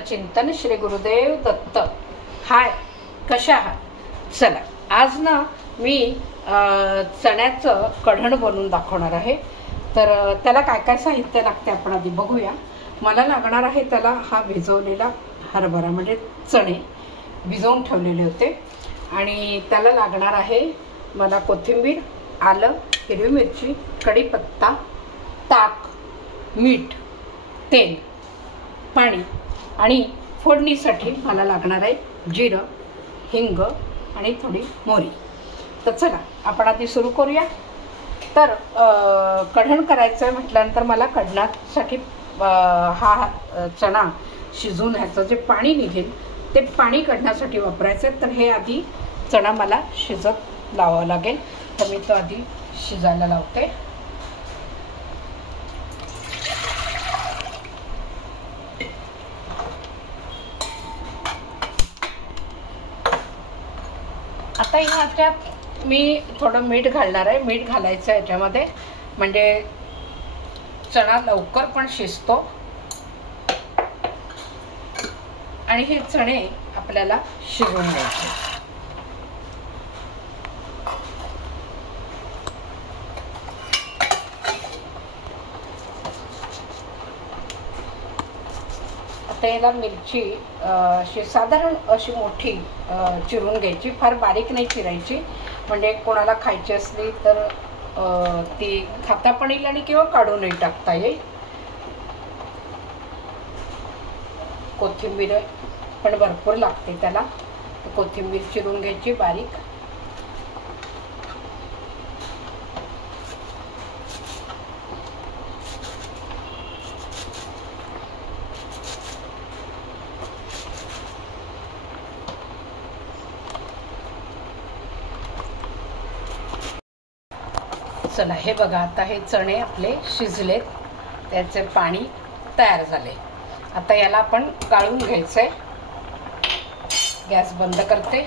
चिंतन श्री गुरुदेव दत्त। हाय, कशा आहात? चला, आज ना मी चण्याचं कढण बनवून दाखवणार आहे। तर त्याला काय काय साहित्य लागते आपण आधी बघूया। मला लागणार आहे त्याला हा भिजवलेला हरभरा म्हणजे चणे भिजवून ठेवलेले होते, आणि त्याला लागणार आहे मला कोथिंबीर, आलं, हिरवी मिरची, कढीपत्ता, ताक, मीठ, तेल, पाणी, आणि फोडणीसाठी मला लागणार आहे जिरं, हिंग आणि थोडी मोहरी। तर चला आपण आधी सुरू करूया। तर कढण करायचं आहे म्हटल्यानंतर मला कढणासाठी हा चणा शिजवून ह्याचं जे पाणी निघेल ते पाणी कढण्यासाठी वापरायचं। तर हे आधी चणा मला शिजत लावावं लागेल, तर मी तो आधी शिजायला लावते। आता ह्याच्यात मी थोडं मीठ घालणार आहे। मीठ घालायचं आहे याच्यामध्ये, म्हणजे चणा लवकर पण शिजतो आणि हे चणे आपल्याला शिजवून घ्यायचे। आता याला मिरची अशी साधारण अशी मोठी चिरून घ्यायची, फार बारीक नाही चिरायची, म्हणजे कोणाला खायची असली तर ती खाता पण येईल आणि किंवा काढूनही टाकता येईल। कोथिंबीर पण भरपूर लागते त्याला, कोथिंबीर चिरून घ्यायची बारीक। चला, हे बघा, आता हे चणे आपले शिजलेत, त्याचे पाणी तयार झाले। आता याला आपण गाळून घ्यायचंय। गॅस बंद करते।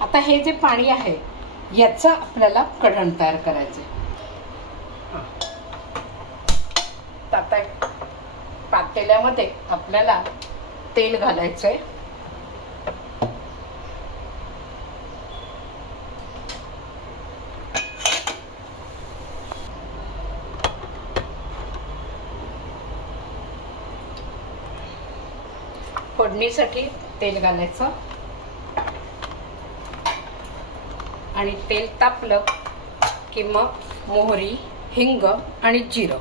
आता हे जे पाणी आहे याचं आपल्याला कढण तयार करायचं। आता पातेल्यामध्ये आपल्याला तेल घालायचंय। फोडणीसाठी तेल घालायचं, आणि तेल तापलं की मग मोहरी, हिंग आणि जिरं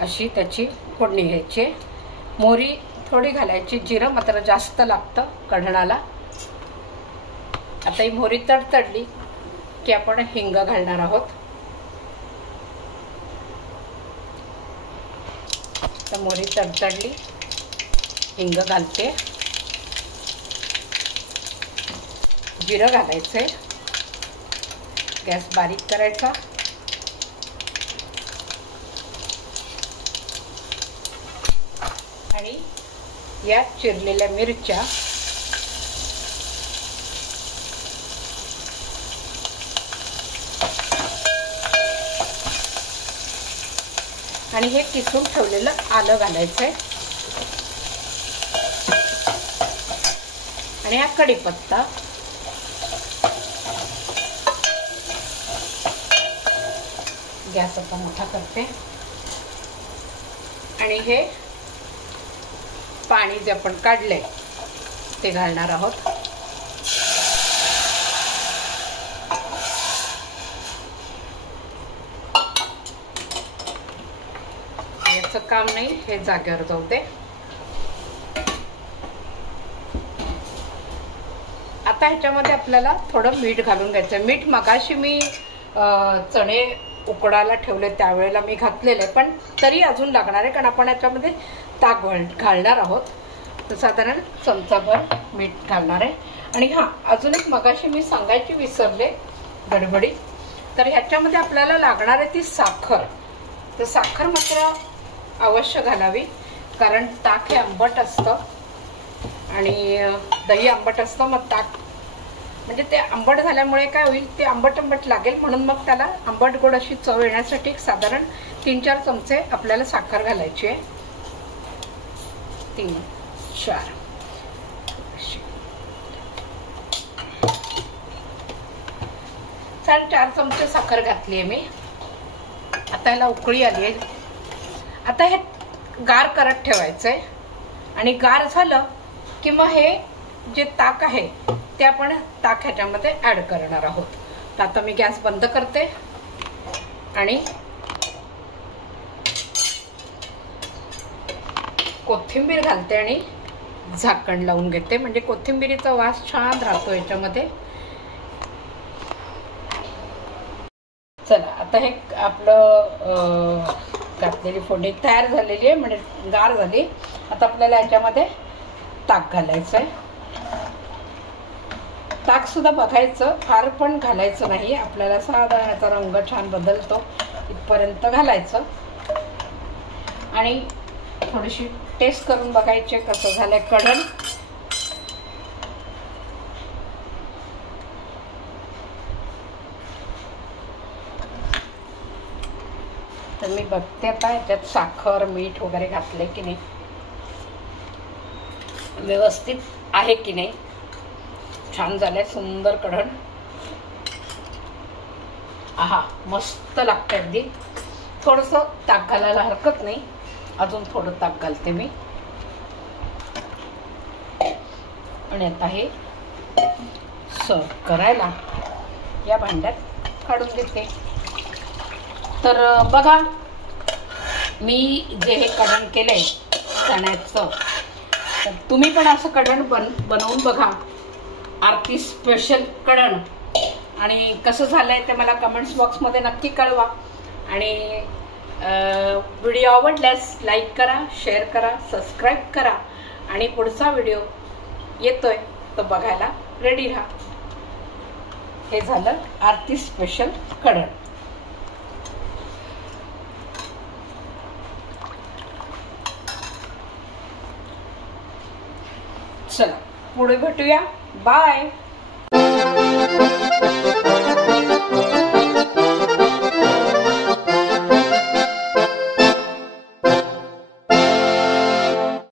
अशी त्याची फोडणी घ्यायची। मोहरी थोडी घालायची, जिरं मात्र जास्त लागतं कढणाला। आता ही मोहरी तडतडली की आपण हिंग घालणार आहोत। तर मोहरी तडतडली, हिंग घालते, जिरं घालायचंय, गॅस बारीक करायचा, आणि या चिरलेल्या मिरच्या आणि हे किसून ठेवलेलं आलं घालायचंय, आणि हा कढीपत्ता, गॅस आता मोठा करते, आणि हे पाणी जे आपण काढले ते घालणार आहोत। याचं काम नाही, हे जागेवर जाऊ दे। आता ह्याच्यामध्ये आपल्याला थोडं मीठ घालून घ्यायचं। मीठ मगाशी मी चणे उकडायला ठेवले त्यावेळेला मी घातलेले, पण तरी अजून लागणार आहे, कारण आपण याच्यामध्ये ताक घालणार आहोत। तर साधारण चमचाभर मीठ घालणार आहे। आणि हां, अजून एक मगाशी मी सांगायची विसरले गडबडीत, तर ह्याच्यामध्ये आपल्याला लागणार आहे ती साखर। तर साखर मात्र अवश्य घालावी, कारण ताक हे आंबट असतं आणि दही आंबट असतं. मग ताक म्हणजे ते आंबट झाल्यामुळे काय होईल, ते आंबट आंबट लागेल. म्हणून मग त्याला आंबट गोड अशी चव येण्यासाठी साधारण 3-4 चमचे आपल्याला साखर घालायची आहे. 3-4 4 चमचे साखर घातली आहे मी. आता ह्याला उकळी आली आहे. आता हे गार करत ठेवायचंय आणि गार झालं की मग हे जे ताक आहे ते आपण ताक ह्याच्यामध्ये ऍड करणार आहोत. तर आता मी गॅस बंद करते आणि कोथिंबीर घालते आणि झाकण लावून घेते, म्हणजे कोथिंबीरीचा वास छान राहतो याच्यामध्ये. चला आता हे आपलं घातलेली फोडणी तयार झालेली आहे, म्हणजे गार झाली. आता आपल्याला याच्यामध्ये ताक घालायचं आहे. ताक सुद्धा बघायचं, फार पण घालायचं नाही. आपल्याला साधा याचा रंग छान बदलतो इथपर्यंत घालायचं आणि थोडीशी टेस्ट करून बघायचे कसं झालंय कढण. तर मी बघते आता याच्यात साखर मीठ वगैरे घातले की नाही, व्यवस्थित आहे की नाही. छान झालंय, सुंदर कढण. आहा, मस्त लागतं अगदी. थोडंसं ताक घालायला हरकत नाही, अजून थोडं ताक घालते मी. आणि आता हे सर्व करायला या भांड्यात काढून घेते. तर बघा, मी जे हे कढण केलंय चण्याचं, तर तुम्ही पण असं कढण बनवून बघा. आरती स्पेशल कढण. आणि कसं झालंय ते मला कमेंट्स बॉक्समध्ये नक्की कळवा. आणि व्हिडिओ आवडल्यास लाईक करा, शेअर करा, सबस्क्राईब करा. आणि पुढचा व्हिडिओ येतोय तो बघायला रेडी राहा. हे झालं आरती स्पेशल कढण. चला पुढे भेटूया. बाय.